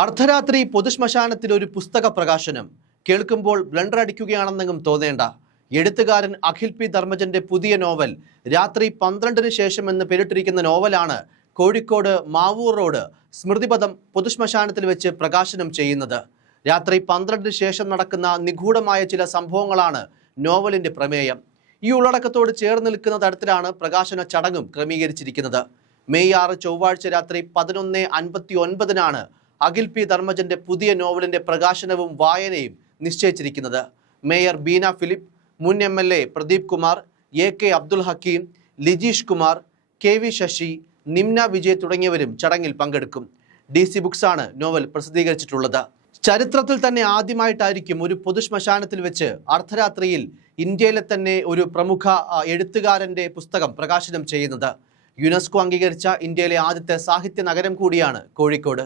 അർദ്ധരാത്രി പൊതുശ്മശാനത്തിൽ ഒരു പുസ്തക പ്രകാശനം കേൾക്കുമ്പോൾ ബ്ലണ്ടർ അടിക്കുകയാണെന്നെങ്കിലും തോന്നേണ്ട. എഴുത്തുകാരൻ അഖിൽ പി ധർമ്മജന്റെ പുതിയ നോവൽ രാത്രി 12-ന് ശേഷം എന്ന് പേരിട്ടിരിക്കുന്ന നോവലാണ് കോഴിക്കോട് മാവൂർ റോഡ് സ്മൃതിപഥം പൊതുശ്മശാനത്തിൽ വെച്ച് പ്രകാശനം ചെയ്യുന്നത്. രാത്രി 12-ന് ശേഷം നടക്കുന്ന നിഗൂഢമായ ചില സംഭവങ്ങളാണ് നോവലിന്റെ പ്രമേയം. ഈ ഉള്ളടക്കത്തോട് ചേർന്ന് നിൽക്കുന്ന തരത്തിലാണ് പ്രകാശന ചടങ്ങും ക്രമീകരിച്ചിരിക്കുന്നത്. മെയ് 6 ചൊവ്വാഴ്ച രാത്രി 11:59-നാണ് അഖിൽ പി ധർമ്മജന്റെ പുതിയ നോവലിന്റെ പ്രകാശനവും വായനയും നിശ്ചയിച്ചിരിക്കുന്നത്. മേയർ ബീന ഫിലിപ്പ്, മുൻ MLA Pradeep Kumar, AK Abdul Hakeem, Lijeesh Kumar, KV Sasi, Nimna Vijay തുടങ്ങിയവരും ചടങ്ങിൽ പങ്കെടുക്കും. DC ബുക്സാണ് നോവൽ പ്രസിദ്ധീകരിച്ചിട്ടുള്ളത്. ചരിത്രത്തിൽ തന്നെ ആദ്യമായിട്ടായിരിക്കും ഒരു പൊതുശ്മശാനത്തിൽ വെച്ച് അർദ്ധരാത്രിയിൽ ഇന്ത്യയിലെ തന്നെ ഒരു പ്രമുഖ എഴുത്തുകാരന്റെ പുസ്തകം പ്രകാശനം ചെയ്യുന്നത്. യുനെസ്കോ അംഗീകരിച്ച ഇന്ത്യയിലെ ആദ്യത്തെ സാഹിത്യ നഗരം കൂടിയാണ് കോഴിക്കോട്.